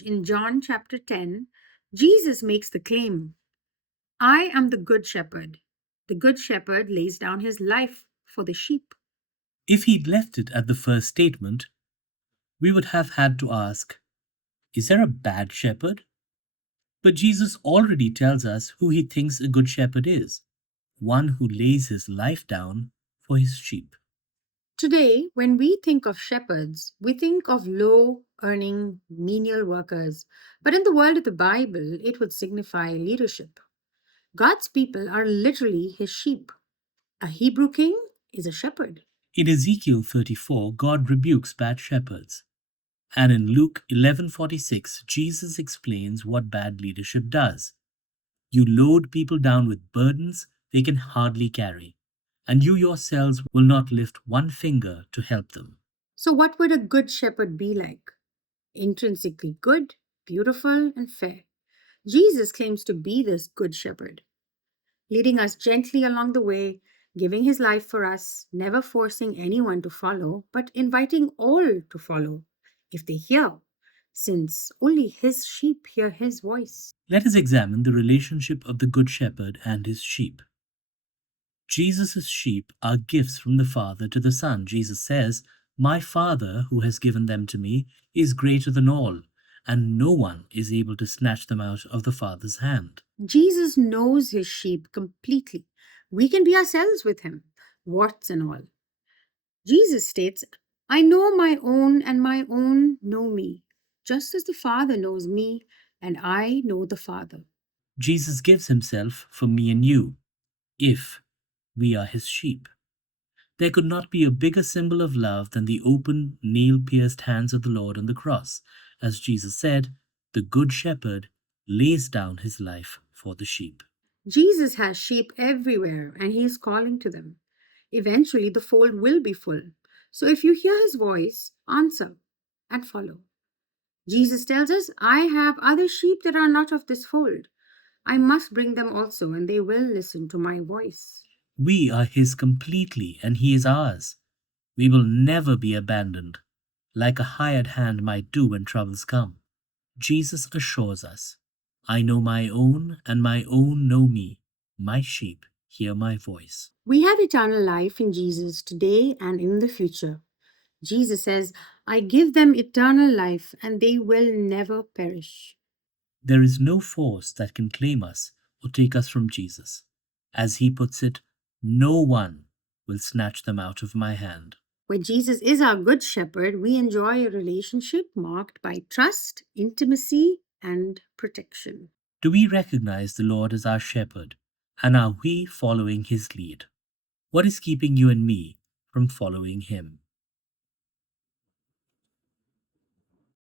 passage in John chapter 10, Jesus makes the claim, I am the good shepherd. The good shepherd lays down his life for the sheep. If he'd left it at the first statement, we would have had to ask, is there a bad shepherd? But Jesus already tells us who he thinks a good shepherd is, one who lays his life down for his sheep. Today, when we think of shepherds, we think of low earning, menial workers. But in the world of the Bible, it would signify leadership. God's people are literally his sheep. A Hebrew king is a shepherd. In Ezekiel 34, God rebukes bad shepherds. And in Luke 11:46, Jesus explains what bad leadership does. You load people down with burdens they can hardly carry, and you yourselves will not lift one finger to help them. So, what would a good shepherd be like? Intrinsically good, beautiful, and fair. Jesus claims to be this good shepherd, leading us gently along the way, giving his life for us, never forcing anyone to follow, but inviting all to follow if they hear, since only his sheep hear his voice. Let us examine the relationship of the Good Shepherd and his sheep. Jesus' sheep are gifts from the Father to the Son. Jesus says, My Father, who has given them to me, is greater than all, and no one is able to snatch them out of the Father's hand. Jesus knows his sheep completely. We can be ourselves with him, warts and all. Jesus states, I know my own, and my own know me, just as the Father knows me, and I know the Father. Jesus gives himself for me and you, if we are his sheep. There could not be a bigger symbol of love than the open, nail-pierced hands of the Lord on the cross. As Jesus said, the Good Shepherd lays down his life for the sheep. Jesus has sheep everywhere, and he is calling to them. Eventually, the fold will be full. So if you hear his voice, answer and follow. Jesus tells us, I have other sheep that are not of this fold. I must bring them also, and they will listen to my voice. We are his completely, and he is ours. We will never be abandoned, like a hired hand might do when troubles come. Jesus assures us, I know my own, and my own know me. My sheep hear my voice. We have eternal life in Jesus today and in the future. Jesus says, I give them eternal life, and they will never perish. There is no force that can claim us or take us from Jesus. As he puts it, no one will snatch them out of my hand. When Jesus is our good shepherd, we enjoy a relationship marked by trust, intimacy, and protection. Do we recognize the Lord as our shepherd, and are we following his lead? What is keeping you and me from following him?